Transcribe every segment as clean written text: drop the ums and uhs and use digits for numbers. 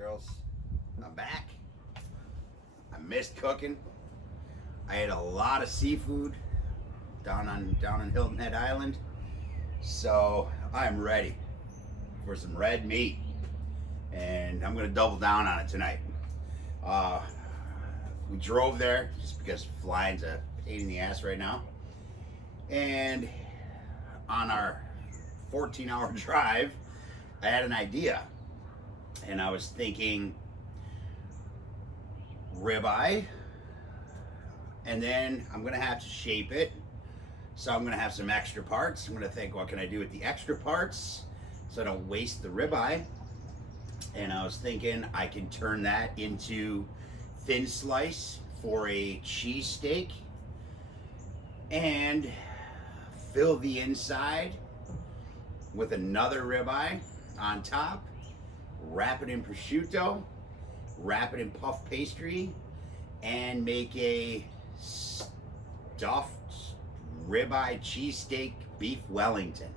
girls, I'm back. I missed cooking. I ate a lot of seafood down on Hilton Head Island, so I'm ready for some red meat, and I'm gonna double down on it tonight. We drove there just because flying's a pain in the ass right now, and on our 14-hour drive, I had an idea, and I was thinking ribeye, and then I'm gonna have to shape it, so I'm gonna have some extra parts. I'm gonna think, what can I do with the extra parts so I don't waste the ribeye? And I was thinking I can turn that into thin slice for a cheesesteak and fill the inside with another ribeye on top, wrap it in prosciutto, wrap it in puff pastry, and make a stuffed ribeye cheesesteak beef Wellington.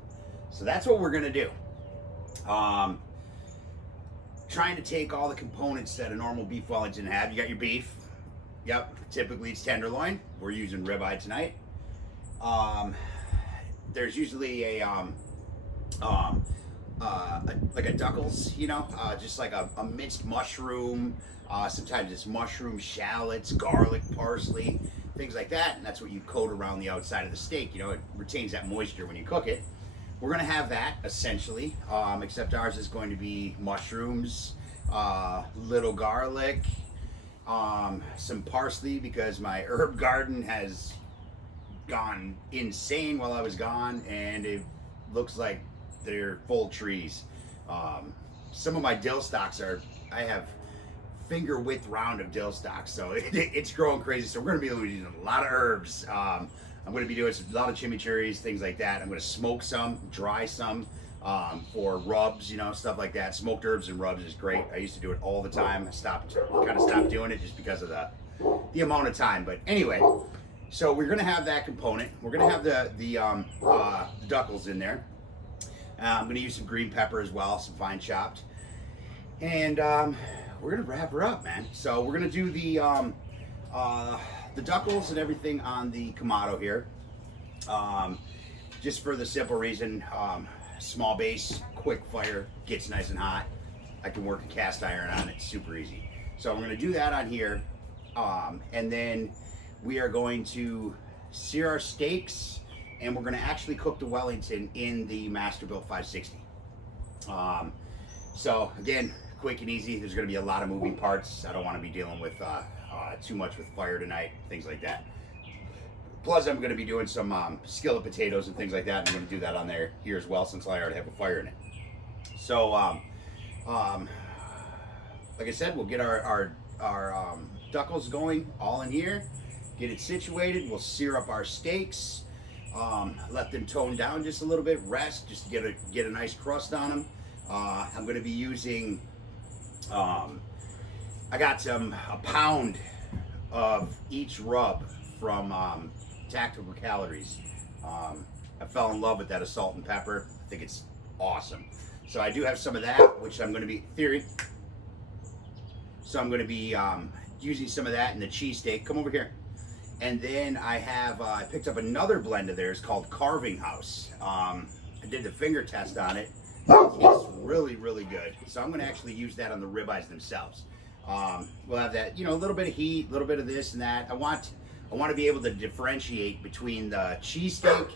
So that's what we're gonna do. Trying to take all the components that a normal beef Wellington have. You got your beef. Yep, typically it's tenderloin. We're using ribeye tonight. There's usually a like a Duckles, you know, just like a minced mushroom. Sometimes it's mushroom, shallots, garlic, parsley, things like that, and that's what you coat around the outside of the steak. You know, it retains that moisture when you cook it. We're gonna have that essentially, except ours is going to be mushrooms, little garlic, some parsley, because my herb garden has gone insane while I was gone, and it looks like they're full trees. Some of my dill stalks I have finger width round of dill stalks, so it's growing crazy. So we're gonna be using a lot of herbs. I'm going to be doing a lot of chimichurris, things like that. I'm going to smoke some, dry some for rubs, you know, stuff like that. Smoked herbs and rubs is great. I used to do it all the time. I kind of stopped doing it just because of the amount of time. But anyway, so we're going to have that component. We're going to have the Duckles in there. I'm going to use some green pepper as well, some fine chopped. And we're going to wrap her up, man. So we're going to do the Duckles and everything on the Kamado here, just for the simple reason, small base, quick fire, gets nice and hot. I can work a cast iron on it, super easy. So I'm going to do that on here, and then we are going to sear our steaks, and we're going to actually cook the Wellington in the Masterbuilt 560. So again, quick and easy. There's going to be a lot of moving parts. I don't want to be dealing with too much with fire tonight, things like that. Plus, I'm going to be doing some skillet potatoes and things like that. I'm going to do that on there here as well, since I already have a fire in it. So, like I said, we'll get our Duckles going all in here, get it situated. We'll sear up our steaks, let them tone down just a little bit, rest, just to get a nice crust on them. I'm going to be using, I got a pound of each rub from Tactical Calories. I fell in love with that salt and pepper. I think it's awesome. So I do have some of that, which I'm going to be So I'm going to be using some of that in the cheesesteak. Come over here. And then I have I picked up another blend of theirs called Carving House. I did the finger test on it. It's really, really good. So I'm going to actually use that on the ribeyes themselves. We'll have that, you know, a little bit of heat, a little bit of this and that. I want to be able to differentiate between the cheesesteak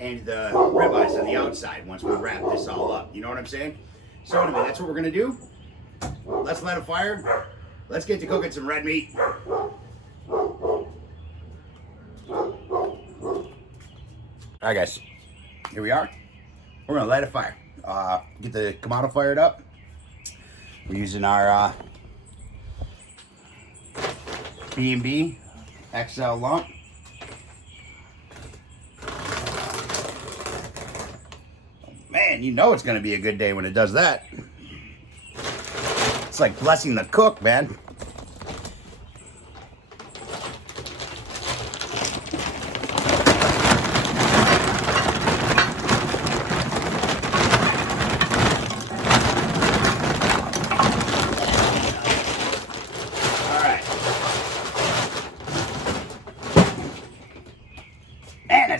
and the ribeyes on the outside once we wrap this all up. You know what I'm saying? So anyway, that's what we're gonna do. Let's light a fire. Let's get to cooking some red meat. All right, guys, here we are. We're gonna light a fire. Get the Kamado fired up. We're using our B&B XL lump. Man, you know it's going to be a good day when it does that. It's like blessing the cook, man.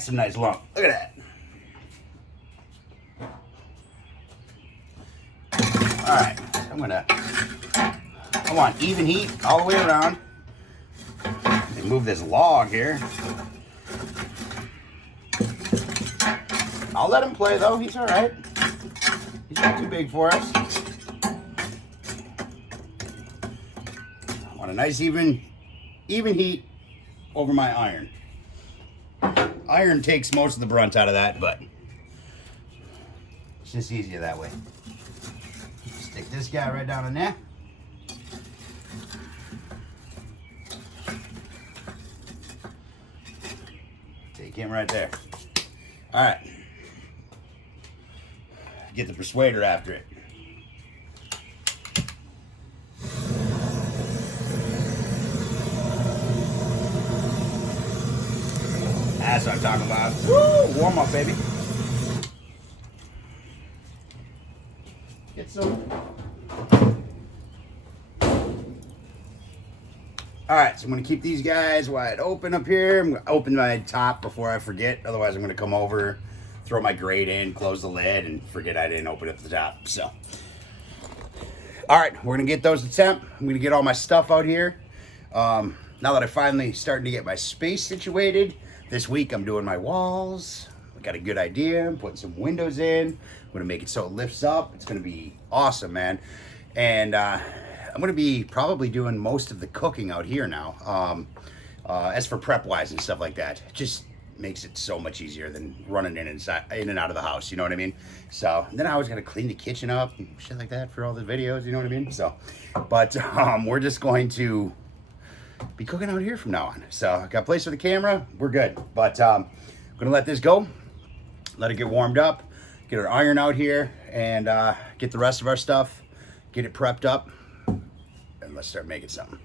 That's a nice lump. Look at that. All right, I want even heat all the way around. And move this log here. I'll let him play though, he's all right. He's not too big for us. I want a nice even heat over my iron. Iron takes most of the brunt out of that, but it's just easier that way. Stick this guy right down in there. Take him right there. All right. Get the persuader after it. That's what I'm talking about. Woo! Warm up, baby. Get some. All right, so I'm gonna keep these guys wide open up here. I'm gonna open my top before I forget. Otherwise, I'm gonna come over, throw my grate in, close the lid, and forget I didn't open up the top. So, all right, we're gonna get those to temp. I'm gonna get all my stuff out here. Now that I'm finally starting to get my space situated, this week I'm doing my walls. I got a good idea. I'm putting some windows in. I'm gonna make it so it lifts up. It's gonna be awesome, man. And I'm gonna be probably doing most of the cooking out here now. As for prep wise and stuff like that, it just makes it so much easier than running in and out of the house, you know what I mean? So then I was gonna clean the kitchen up and shit like that for all the videos, you know what I mean? So, but we're just going to be cooking out here from now on. So I got a place for the camera, we're good. But I'm gonna let this go, let it get warmed up, get our iron out here, and get the rest of our stuff, get it prepped up, and let's start making something.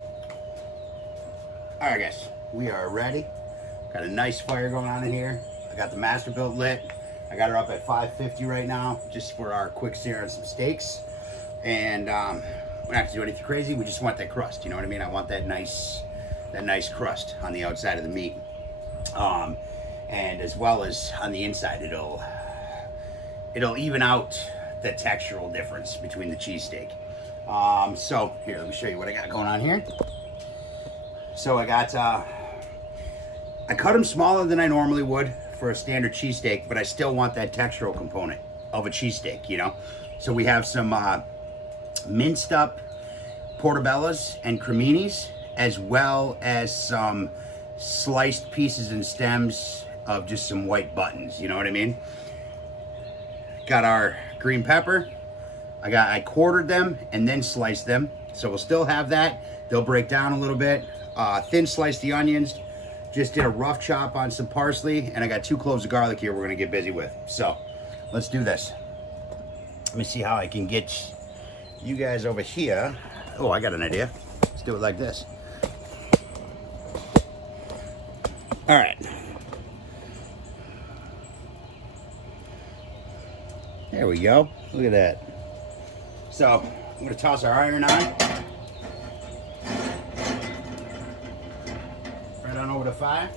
All right, guys, we are ready. Got a nice fire going on in here. I got the Masterbuilt lit. I got her up at 550 right now, just for our quick sear on some steaks. And we're not gonna do anything crazy. We just want that crust. You know what I mean? I want that nice crust on the outside of the meat, and as well as on the inside. It'll even out the textural difference between the cheesesteak. So here, let me show you what I got going on here. So I got. I cut them smaller than I normally would for a standard cheesesteak, but I still want that textural component of a cheesesteak, you know? So we have some minced up portobellas and creminis, as well as some sliced pieces and stems of just some white buttons, you know what I mean? Got our green pepper. I quartered them and then sliced them. So we'll still have that. They'll break down a little bit. Thin sliced the onions. Just did a rough chop on some parsley, and I got 2 cloves of garlic here we're gonna get busy with. So let's do this. Let me see how I can get you guys over here. Oh, I got an idea. Let's do it like this. All right. There we go. Look at that. So I'm gonna toss our iron on. On over to 5.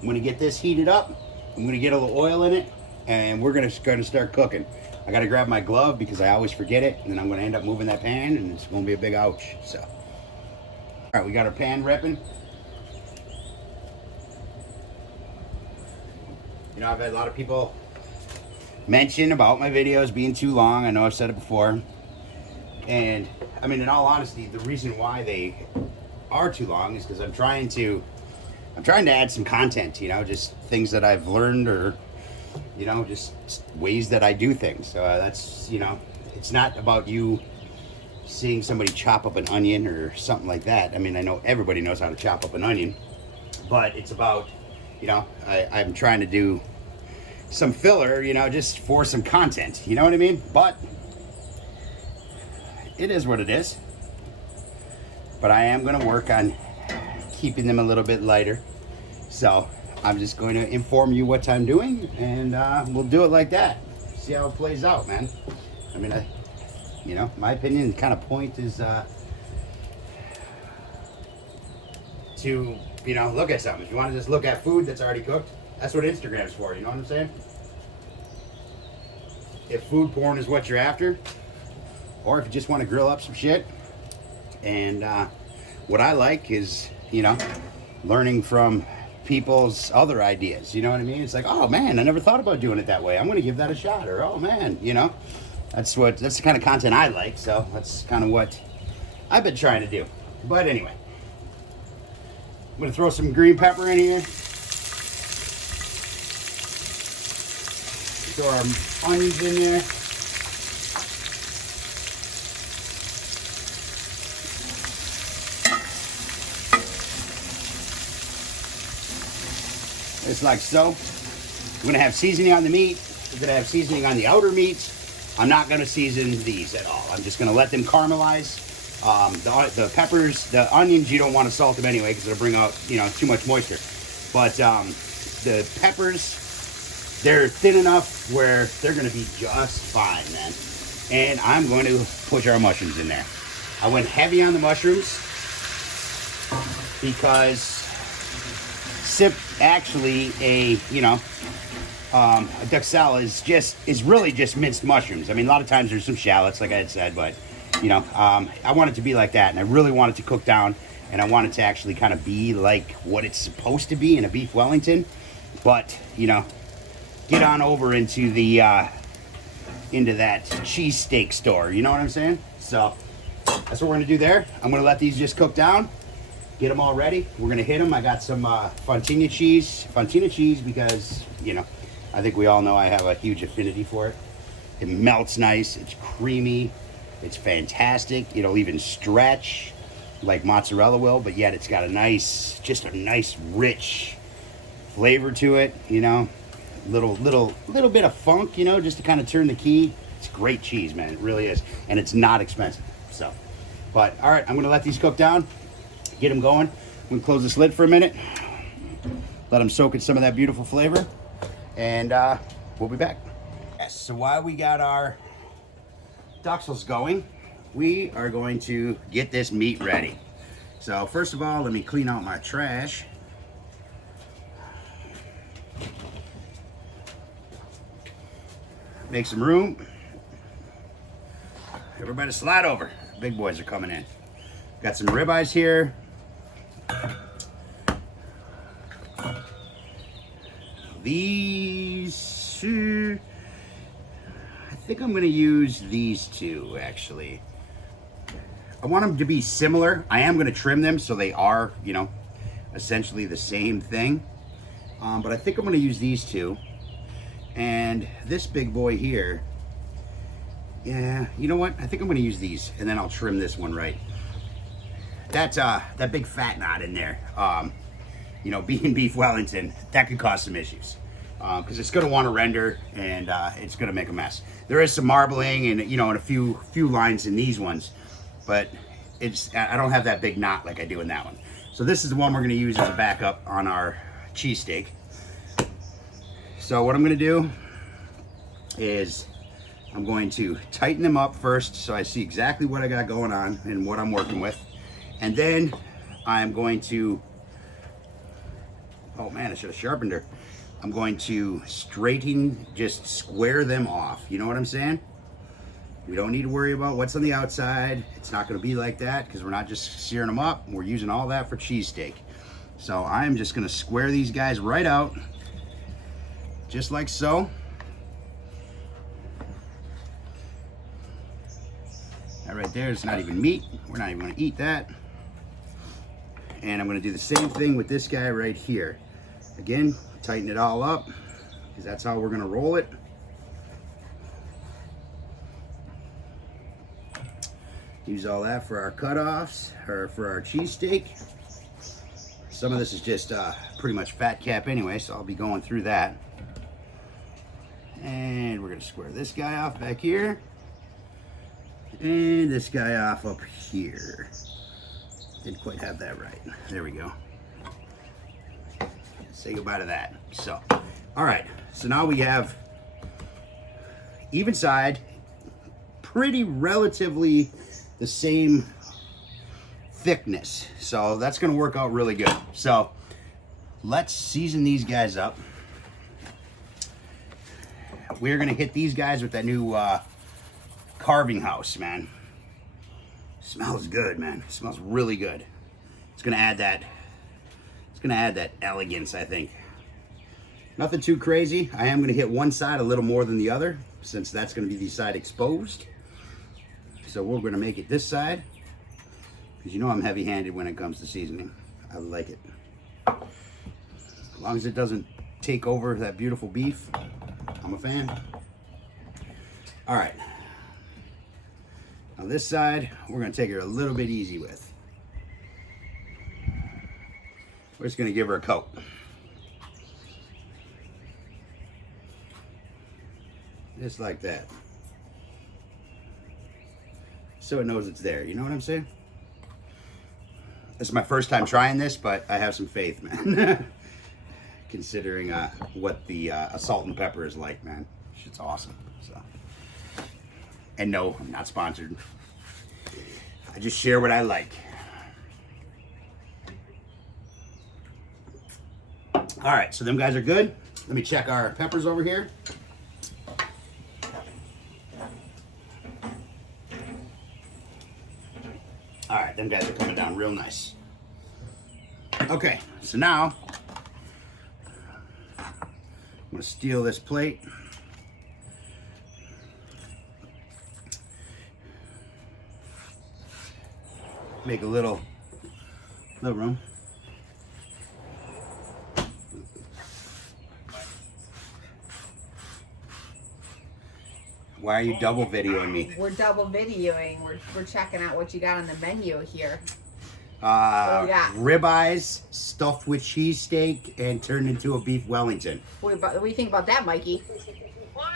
I'm gonna get this heated up. I'm gonna get a little oil in it, and we're gonna start cooking. I gotta grab my glove because I always forget it, and then I'm gonna end up moving that pan, and it's gonna be a big ouch. So, all right, we got our pan ripping. You know, I've had a lot of people mention about my videos being too long. I know I've said it before, and I mean, in all honesty, the reason why they are too long is because I'm trying to add some content, you know, just things that I've learned, or you know, just ways that I do things. That's, you know, it's not about you seeing somebody chop up an onion or something like that. I mean, I know everybody knows how to chop up an onion, but it's about, you know, I'm trying to do some filler, you know, just for some content, you know what I mean? But it is what it is. But I am going to work on keeping them a little bit lighter. So I'm just going to inform you what I'm doing, and we'll do it like that. See how it plays out, man. I mean, you know, my opinion, the kind of point is to you know, look at something. If you want to just look at food that's already cooked, that's what Instagram's for, you know what I'm saying? If food porn is what you're after, or if you just want to grill up some shit. And what I like is, you know, learning from people's other ideas, you know what I mean? It's like, oh man, I never thought about doing it that way. I'm going to give that a shot. Or, oh man, you know, that's the kind of content I like. So that's kind of what I've been trying to do. But anyway, I'm going to throw some green pepper in here. Throw our onions in there. It's like so. We're gonna have seasoning on the meat. We're gonna have seasoning on the outer meats. I'm not gonna season these at all. I'm just gonna let them caramelize. The peppers, the onions, you don't want to salt them anyway because it'll bring out, you know, too much moisture. But the peppers, they're thin enough where they're gonna be just fine, man. And I'm going to push our mushrooms in there. I went heavy on the mushrooms because actually a duck salad is really just minced mushrooms. I mean, a lot of times there's some shallots, like I had said, but you know, I want it to be like that, and I really want it to cook down, and I want it to actually kind of be like what it's supposed to be in a beef Wellington. But you know, get on over into the into that cheesesteak store. You know what I'm saying? So that's what we're gonna do there. I'm gonna let these just cook down. Get them all ready. We're gonna hit them. I got some Fontina cheese because, you know, I think we all know I have a huge affinity for it. It melts nice. It's creamy. It's fantastic. It'll even stretch like mozzarella will, but yet it's got a nice rich flavor to it. You know, little bit of funk. You know, just to kind of turn the key. It's great cheese, man. It really is, and it's not expensive. So, but all right, I'm gonna let these cook down. Get them going. I'm going to close this lid for a minute. Let them soak in some of that beautiful flavor. And we'll be back. Yes, so while we got our duxels going, we are going to get this meat ready. So first of all, let me clean out my trash. Make some room. Everybody slide over. Big boys are coming in. Got some ribeyes here. These, I think I'm going to use these two, actually. I want them to be similar. I am going to trim them so they are, you know, essentially the same thing. But I think I'm going to use these two. And this big boy here, yeah, you know what? I think I'm going to use these, and then I'll trim this one right. That big fat knot in there, you know, being beef Wellington, that could cause some issues because it's going to want to render, and it's going to make a mess. There is some marbling and, you know, and a few lines in these ones, but I don't have that big knot like I do in that one. So this is the one we're going to use as a backup on our cheesesteak. So what I'm going to do is I'm going to tighten them up first so I see exactly what I got going on and what I'm working with. And then I'm going to, oh man, I should have sharpened her. I'm going to just square them off. You know what I'm saying? We don't need to worry about what's on the outside. It's not going to be like that because we're not just searing them up. We're using all that for cheesesteak. So I'm just going to square these guys right out, just like so. That right there is not even meat. We're not even going to eat that. And I'm going to do the same thing with this guy right here. Again, tighten it all up because that's how we're going to roll it. Use all that for our cutoffs, or for our cheesesteak. Some of this is just pretty much fat cap anyway, so I'll be going through that. And we're going to square this guy off back here. And this guy off up here. Didn't quite have that right. There we go. Say goodbye to that. So, all right. So now we have even side, pretty relatively the same thickness. So that's gonna work out really good. So let's season these guys up. We're gonna hit these guys with that new carving house, man. Smells good, man. It smells really good. It's gonna add that elegance, I think. Nothing too crazy. I am gonna hit one side a little more than the other, since that's gonna be the side exposed. So we're gonna make it this side, because you know I'm heavy-handed when it comes to seasoning. I like it. As long as it doesn't take over that beautiful beef, I'm a fan. All right. Now this side, we're gonna take her a little bit easy with. We're just gonna give her a coat. Just like that. So it knows it's there, you know what I'm saying? This is my first time trying this, but I have some faith, man. Considering what the salt and pepper is like, man. Shit's awesome. So. And no, I'm not sponsored. I just share what I like. All right, so them guys are good. Let me check our peppers over here. All right, them guys are coming down real nice. Okay, so now I'm gonna steal this plate. Make a little room. Why are you double videoing me? We're double videoing. We're checking out what you got on the menu here. Ribeyes stuffed with cheesesteak and turned into a beef Wellington. What do you think about that, Mikey? What?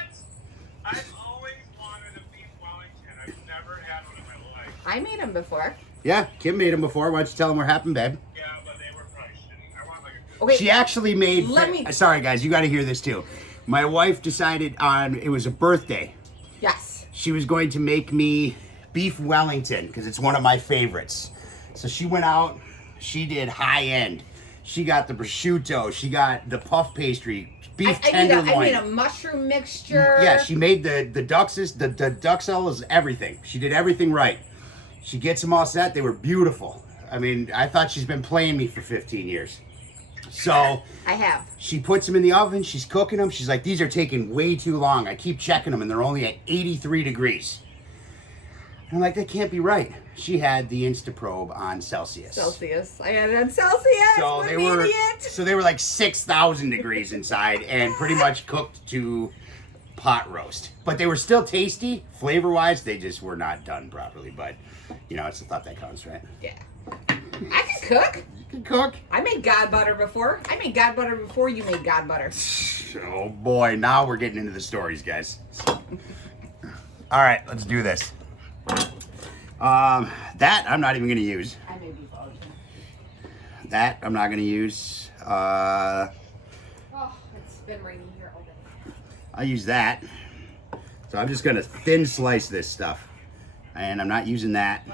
I've always wanted a beef Wellington. I've never had one in my life. I made them before. Yeah, Kim made them before. Why don't you tell them what happened, babe? Yeah, but they were probably shitty. I want like a good Okay. She actually made... Sorry, guys. You got to hear this, too. My wife decided on... It was a birthday. Yes. She was going to make me beef Wellington because it's one of my favorites. So she went out. She did high end. She got the prosciutto. She got the puff pastry. Beef tenderloin. I made a mushroom mixture. Yeah, she made the duxelles, everything. She did everything right. She gets them all set. They were beautiful. I mean, I thought she's been playing me for 15 years. So I have. She puts them in the oven. She's cooking them. She's like, these are taking way too long. I keep checking them, and they're only at 83 degrees. And I'm like, that can't be right. She had the Instaprobe on Celsius. I had it on Celsius. So they were like 6,000 degrees inside, and pretty much cooked to pot roast. But they were still tasty, flavor-wise. They just were not done properly. But you know, it's the thought that counts, right? Yeah. I can cook. You can cook. I made God butter before. I made God butter before you made God butter. Oh boy, now we're getting into the stories, guys. All right, let's do this. That I'm not even gonna use. I made beef Wellington. That I'm not gonna use. Oh, it's been raining here all day. I'll use that. So I'm just gonna thin slice this stuff. And I'm not using that.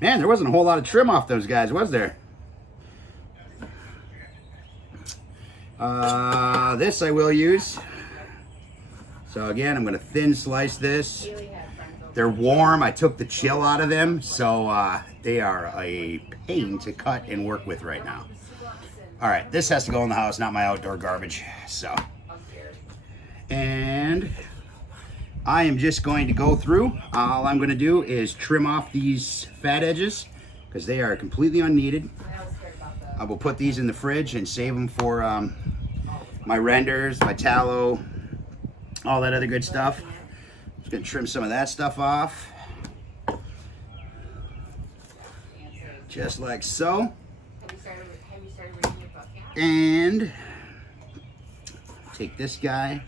Man, there wasn't a whole lot of trim off those guys, was there? This I will use. So again, I'm gonna thin slice this. They're warm. I took the chill out of them, so they are a pain to cut and work with right now. All right, this has to go in the house, not my outdoor garbage. So, and I am just going to go through. All I'm going to do is trim off these fat edges because they are completely unneeded. I will put these in the fridge and save them for my renders, my tallow, all that other good stuff. Just going to trim some of that stuff off. Just like so. And take this guy.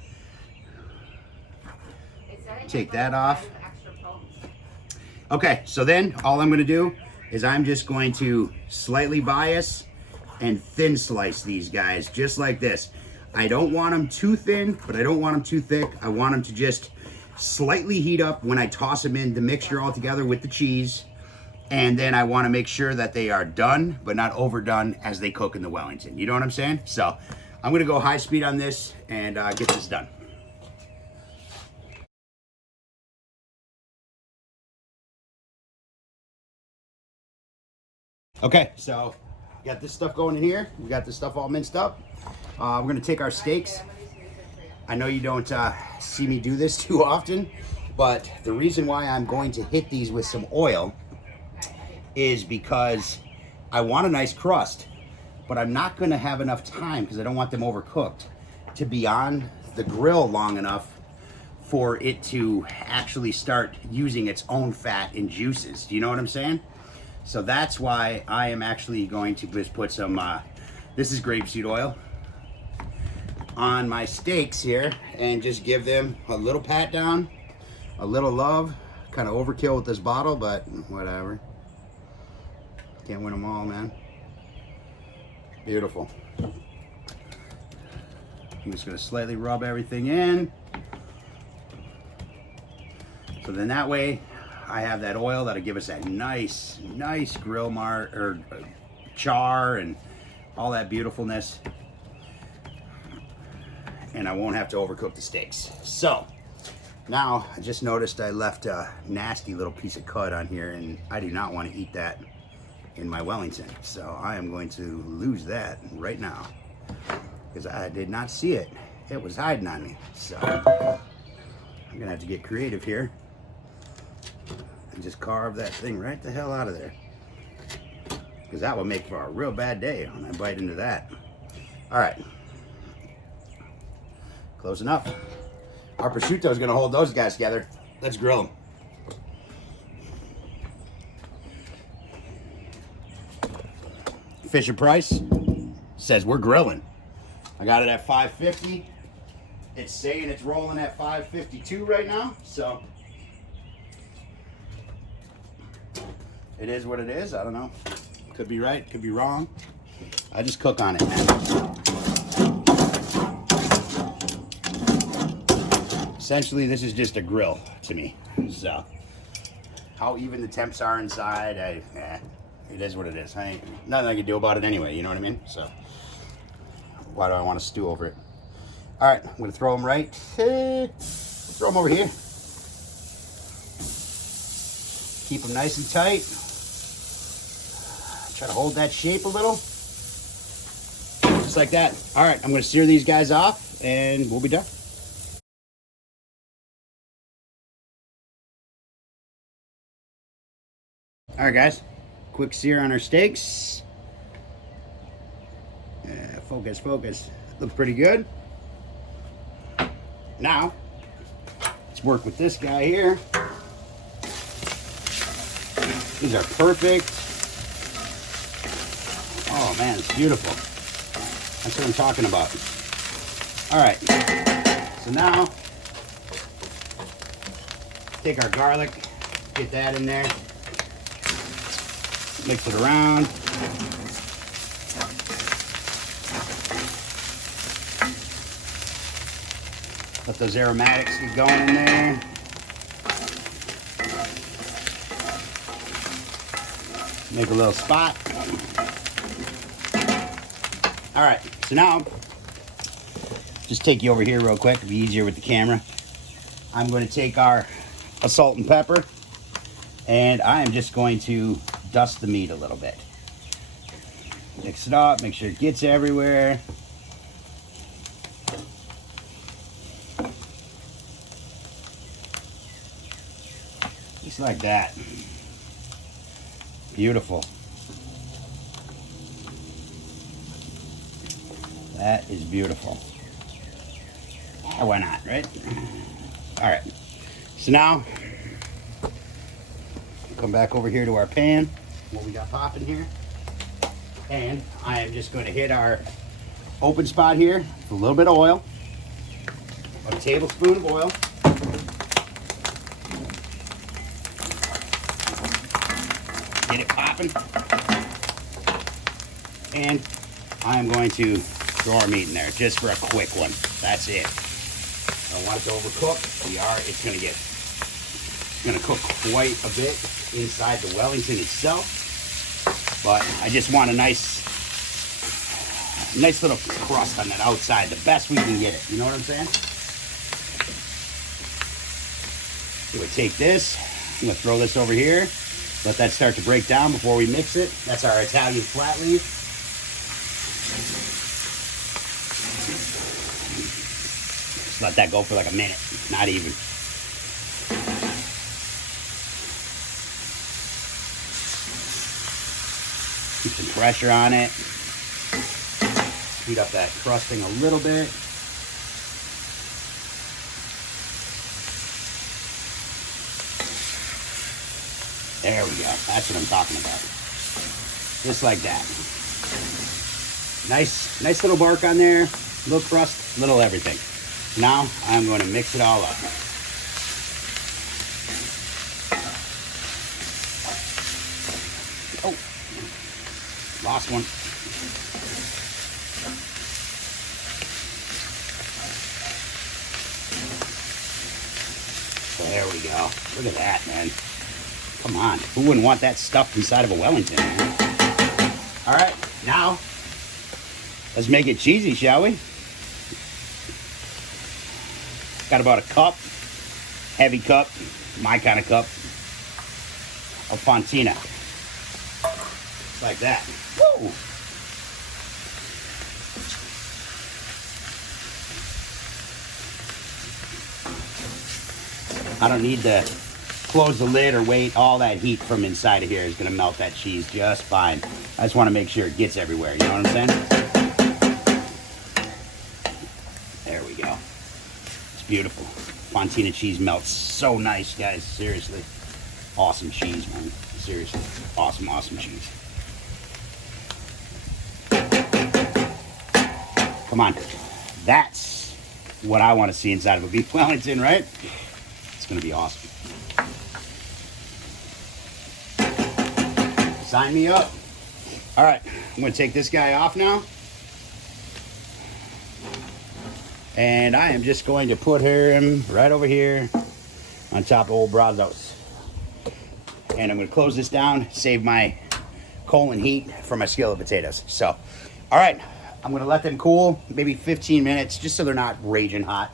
Take that off. Okay, so then all I'm going to do is I'm just going to slightly bias and thin slice these guys just like this. I don't want them too thin, but I don't want them too thick. I want them to just slightly heat up when I toss them in the mixture all together with the cheese. And then I want to make sure that they are done, but not overdone as they cook in the Wellington. You know what I'm saying? So I'm going to go high speed on this and get this done. Okay, so got this stuff going in here. We got this stuff all minced up. We're going to take our steaks. I know you don't see me do this too often, but the reason why I'm going to hit these with some oil is because I want a nice crust, but I'm not going to have enough time, because I don't want them overcooked, to be on the grill long enough for it to actually start using its own fat and juices. Do you know what I'm saying? So that's why I am actually going to just put some, this is grapeseed oil, on my steaks here, and just give them a little pat down, a little love. Kind of overkill with this bottle, but whatever. Can't win them all, man. Beautiful. I'm just going to slightly rub everything in. So then that way I have that oil that'll give us that nice grill char and all that beautifulness. And I won't have to overcook the steaks. So now I just noticed I left a nasty little piece of cut on here, and I do not want to eat that in my Wellington. So I am going to lose that right now, because I did not see it. It was hiding on me. So I'm gonna have to get creative here and just carve that thing right the hell out of there, because that will make for a real bad day when I bite into that. All right, close enough. Our prosciutto is gonna hold those guys together. Let's grill them. Fisher Price says we're grilling. I got it at 550. It's saying it's rolling at 552 right now, so it is what it is. I don't know. Could be right, could be wrong. I just cook on it, man. Essentially, this is just a grill to me. So how even the temps are inside, it is what it is. Nothing I can do about it anyway, you know what I mean? So why do I want to stew over it? All right, I'm gonna throw them right. Throw them over here. Keep them nice and tight. Try to hold that shape a little. Just like that. All right, I'm gonna sear these guys off and we'll be done. All right, guys. Quick sear on our steaks. Focus. Look pretty good. Now, let's work with this guy here. These are perfect. Oh man, it's beautiful. That's what I'm talking about. All right, so now, take our garlic, get that in there. Mix it around. Let those aromatics get going in there. Make a little spot. All right, so now, just take you over here real quick. It'll be easier with the camera. I'm going to take our salt and pepper, and I am just going to dust the meat a little bit. Mix it up, make sure it gets everywhere. Just like that. Beautiful. That is beautiful. Why not, right? All right. So now, come back over here to our pan, what we got popping here. And I am just going to hit our open spot here with a little bit of oil. A tablespoon of oil. Get it popping. And I'm going to throw our meat in there just for a quick one. That's it. I don't want it to overcook. It's going to cook quite a bit. inside the Wellington itself. But I just want a nice little crust on that outside, the best we can get it. You know what I'm saying? So we take this, I'm gonna throw this over here, let that start to break down before we mix it. That's our Italian flat leaf. Just let that go for like a minute, not even. Keep some pressure on it. Heat up that crusting a little bit. There we go. That's what I'm talking about. Just like that. Nice little bark on there. Little crust, little everything. Now I'm going to mix it all up. Oh, lost one. There we go. Look at that, man. Come on. Who wouldn't want that stuffed inside of a Wellington, man? All right, now let's make it cheesy, shall we? Got about a cup, heavy cup, my kind of cup of Fontina. Just like that. Woo! I don't need to close the lid or wait. All that heat from inside of here is going to melt that cheese just fine. I just want to make sure it gets everywhere. You know what I'm saying? There we go. It's beautiful. Fontina cheese melts so nice, guys. Seriously. Awesome cheese, man. Seriously. Awesome, awesome cheese. Come on. That's what I want to see inside of a beef Wellington, right? It's going to be awesome. Sign me up. All right, I'm going to take this guy off now. And I am just going to put him right over here on top of old Brazos. And I'm going to close this down, save my coal and heat for my skillet potatoes. So, all right, I'm going to let them cool, maybe 15 minutes, just so they're not raging hot.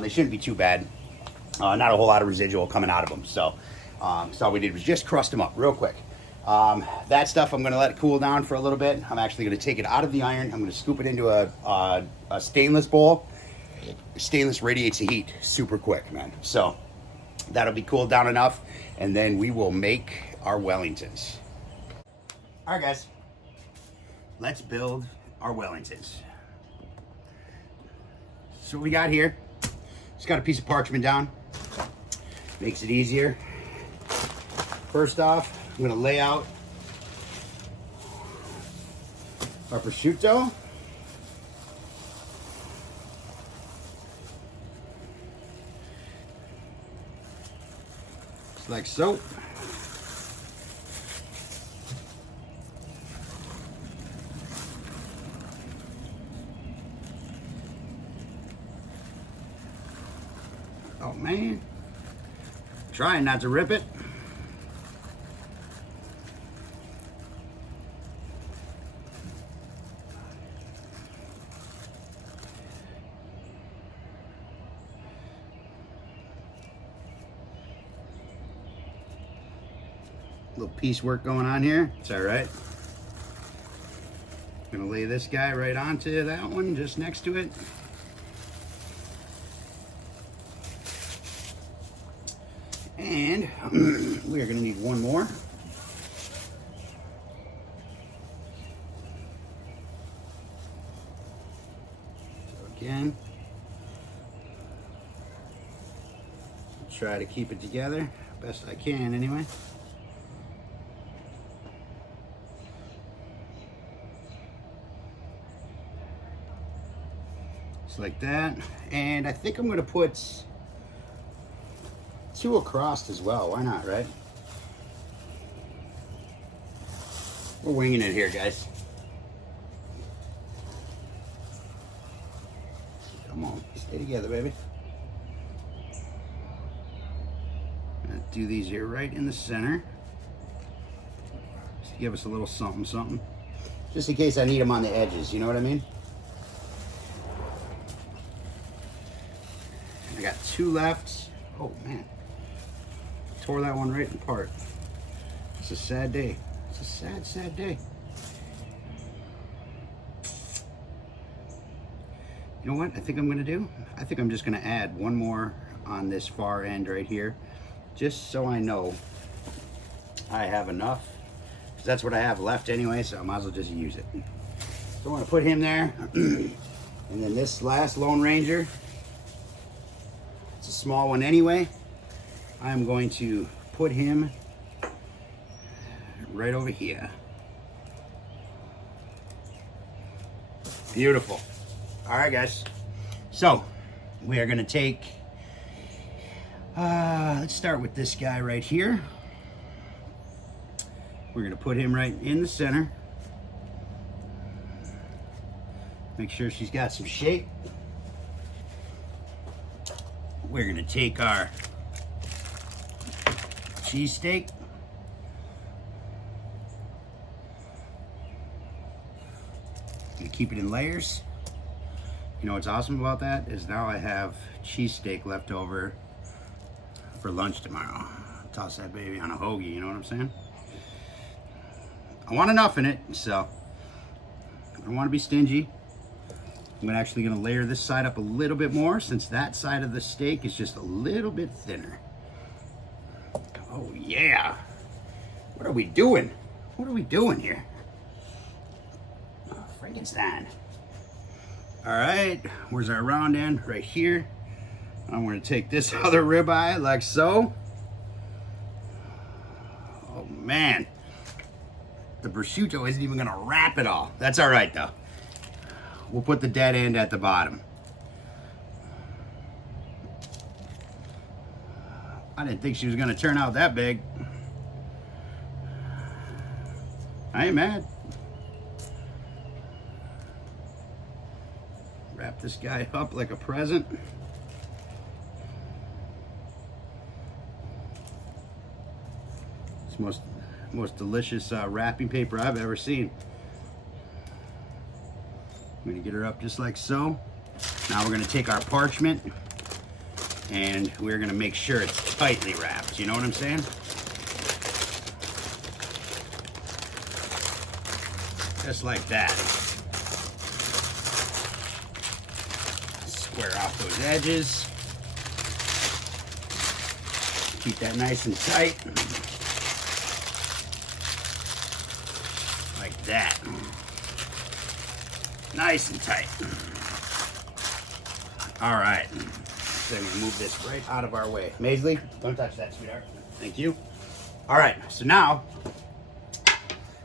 They shouldn't be too bad. Not a whole lot of residual coming out of them. So all we did was just crust them up real quick. That stuff I'm going to let it cool down for a little bit. I'm actually going to take it out of the iron. I'm going to scoop it into a stainless bowl. Stainless radiates the heat super quick, man. So that'll be cooled down enough, and then we will make our Wellingtons. All right, guys. Let's build our Wellingtons. So what we got here, just got a piece of parchment down. Makes it easier. First off, I'm going to lay out our prosciutto. Just like so. Oh man, trying not to rip it. Little piecework going on here. It's all right. I'm gonna lay this guy right onto that one, just next to it. And we are going to need one more. So again, try to keep it together best I can anyway. Just like that. And I think I'm going to put 2 across as well. Why not, right? We're winging it here, guys. Come on, stay together, baby. I'm gonna do these here right in the center. give us a little something, something. Just in case I need them on the edges, you know what I mean? I got 2 left. Oh man, tore that one right apart. It's a sad day. It's a sad, sad day. You know what I think I'm gonna do? I think I'm just gonna add one more on this far end right here, just so I know I have enough, because that's what I have left anyway, so I might as well just use it. So I want to put him there. And then this last Lone Ranger, it's a small one anyway, I'm going to put him right over here. Beautiful. All right, guys. So we are going to take, let's start with this guy right here. We're going to put him right in the center. Make sure she's got some shape. We're going to take our cheesesteak. Going to keep it in layers. You know what's awesome about that is now I have cheesesteak left over for lunch tomorrow. Toss that baby on a hoagie, you know what I'm saying? I want enough in it, so I don't want to be stingy. I'm actually going to layer this side up a little bit more, since that side of the steak is just a little bit thinner. Oh yeah. What are we doing? What are we doing here? Oh, Frankenstein. All right, where's our round end? Right here. I'm going to take this other ribeye like so. Oh man. The prosciutto isn't even going to wrap it all. That's all right though. We'll put the dead end at the bottom. I didn't think she was going to turn out that big. I ain't mad. Wrap this guy up like a present. It's most delicious wrapping paper I've ever seen. I'm gonna get her up just like so. Now we're gonna take our parchment and we're gonna make sure it's tightly wrapped. You know what I'm saying? Just like that. Square off those edges. Keep that nice and tight. Like that. Nice and tight. All right. So I'm gonna move this right out of our way. Maisley, don't touch that, sweetheart. Thank you. All right, so now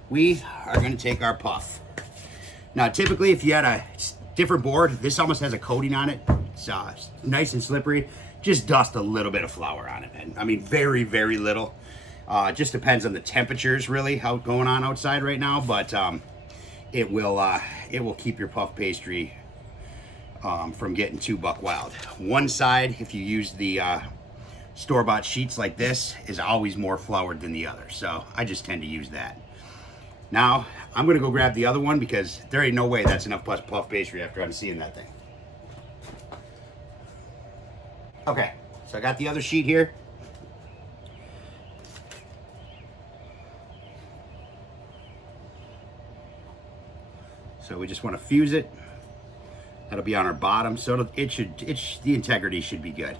we are gonna take our puff. Now, typically, if you had a different board, this almost has a coating on it. It's nice and slippery. Just dust a little bit of flour on it, man. I mean, very, very little. It just depends on the temperatures, really, how going on outside right now. But it will keep your puff pastry from getting too buck wild. One side, if you use the store-bought sheets like this, is always more floured than the other. So I just tend to use that. Now, I'm gonna go grab the other one because there ain't no way that's enough puff pastry after I'm seeing that thing. Okay, so I got the other sheet here. So we just want to fuse it. That'll be on our bottom, so the integrity should be good.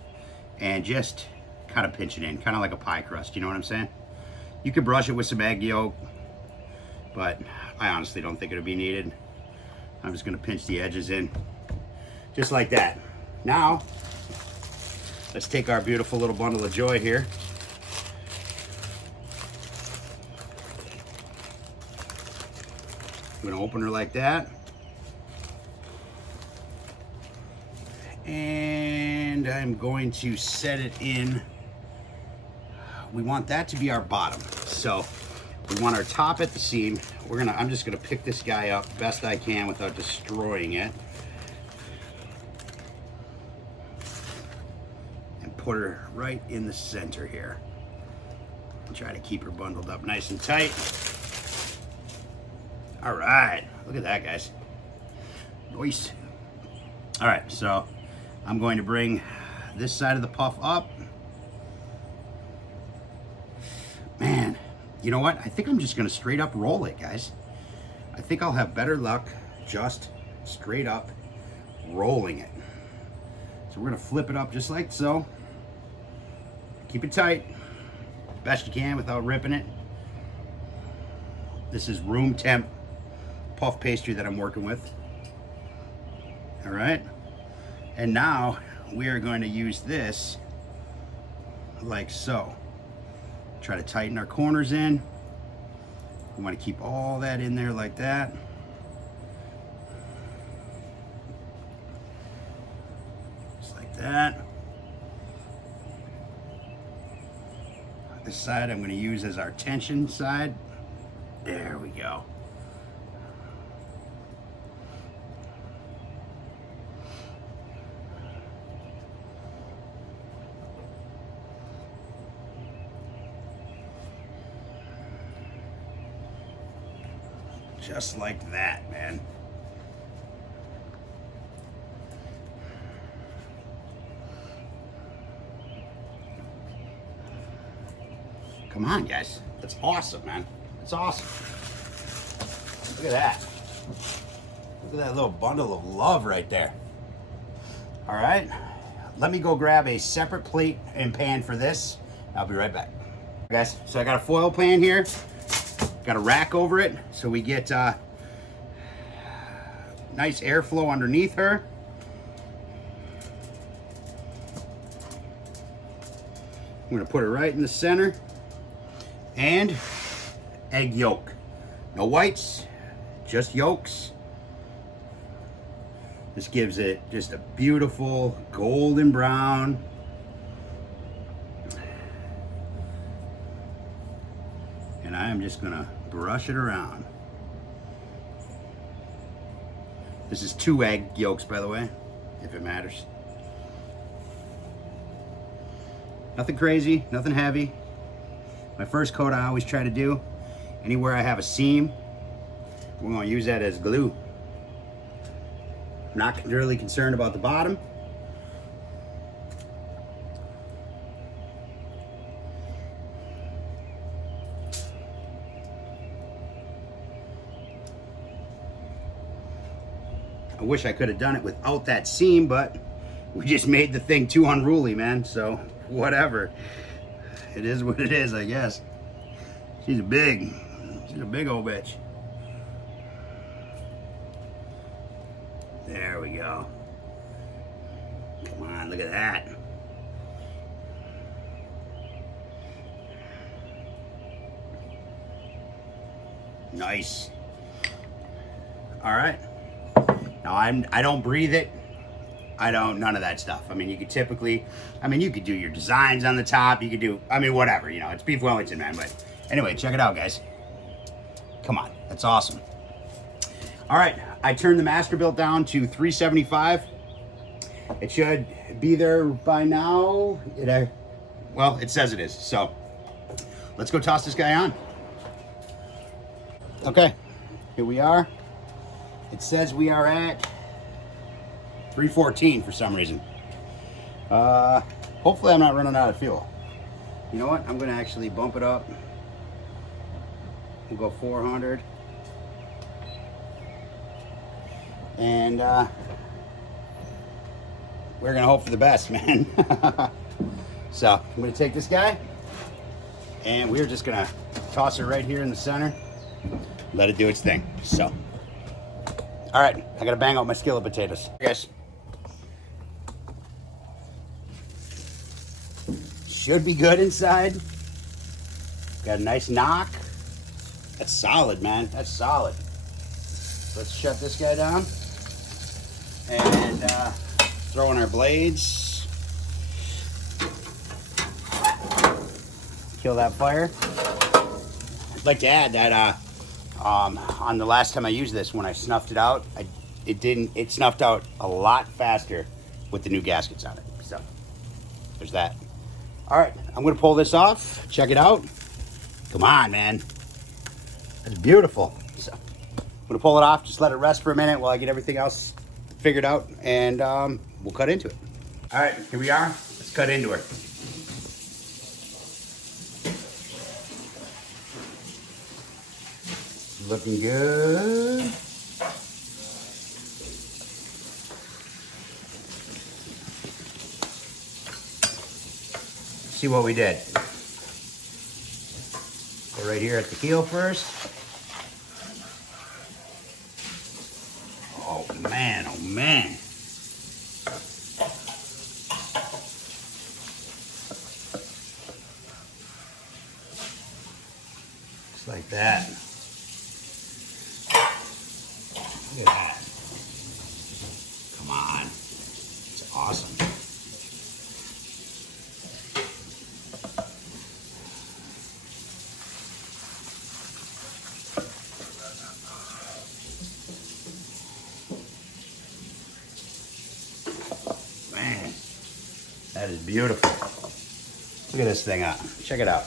And just kind of pinch it in, kind of like a pie crust, you know what I'm saying? You could brush it with some egg yolk, but I honestly don't think it'll be needed. I'm just gonna pinch the edges in, just like that. Now, let's take our beautiful little bundle of joy here. I'm gonna open her like that. And I'm going to set it in. We want that to be our bottom. So we want our top at the seam. I'm just gonna pick this guy up best I can without destroying it. And put her right in the center here. And try to keep her bundled up nice and tight. All right, look at that, guys. Nice. All right, so I'm going to bring this side of the puff up. Man, you know what? I think I'm just gonna straight up roll it, guys. I think I'll have better luck just straight up rolling it. So we're gonna flip it up just like so. Keep it tight, best you can without ripping it. This is room temp puff pastry that I'm working with. All right, and now we are going to use this like so. Try to tighten our corners in. We want to keep all that in there like that. Just like that. This side I'm going to use as our tension side. There we go. Just like that, man. Come on, guys. That's awesome, man. That's awesome. Look at that. Look at that little bundle of love right there. All right. Let me go grab a separate plate and pan for this. I'll be right back. Guys, so I got a foil pan here. Got a rack over it so we get nice airflow underneath her. I'm gonna put it right in the center. And egg yolk. No whites, just yolks. This gives it just a beautiful golden brown. And I am just gonna brush it around. This is 2 egg yolks, by the way, if it matters. Nothing crazy, nothing heavy. My first coat I always try to do, anywhere I have a seam, we're gonna use that as glue. I'm not really concerned about the bottom. I wish I could have done it without that seam, but we just made the thing too unruly, man. So whatever. It is what it is, I guess. She's a big old bitch. There we go. Come on, look at that. Nice. All right. Now I don't breathe it. I don't, none of that stuff. I mean, you could typically, you could do your designs on the top. You could do, whatever, it's beef Wellington, man. But anyway, check it out, guys. Come on, that's awesome. All right, I turned the Masterbuilt down to 375. It should be there by now. Well, it says it is. So let's go toss this guy on. Okay, here we are. It says we are at 314 for some reason. Hopefully I'm not running out of fuel. You know what? I'm gonna actually bump it up. We'll go 400. And we're gonna hope for the best, man. So I'm gonna take this guy and we're just gonna toss it right here in the center. Let it do its thing. So, all right, I gotta bang out my skillet potatoes. Yes. Should be good inside. Got a nice knock. That's solid, man. That's solid. Let's shut this guy down. And throw in our blades. Kill that fire. I'd like to add that on the last time I used this, when I snuffed it out, it snuffed out a lot faster with the new gaskets on it. So there's that. All right, I'm gonna pull this off. Check it out. Come on, man. That's beautiful. So gonna pull it off, just let it rest for a minute while I get everything else figured out, and we'll cut into it. All right, here we are. Let's cut into her. Looking good. See what we did. Go right here at the heel first. Oh man, oh man. Just like that. Look at that. Come on. It's awesome. Man, that is beautiful. Look at this thing out. Check it out.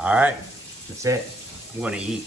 All right, that's it. I'm going to eat.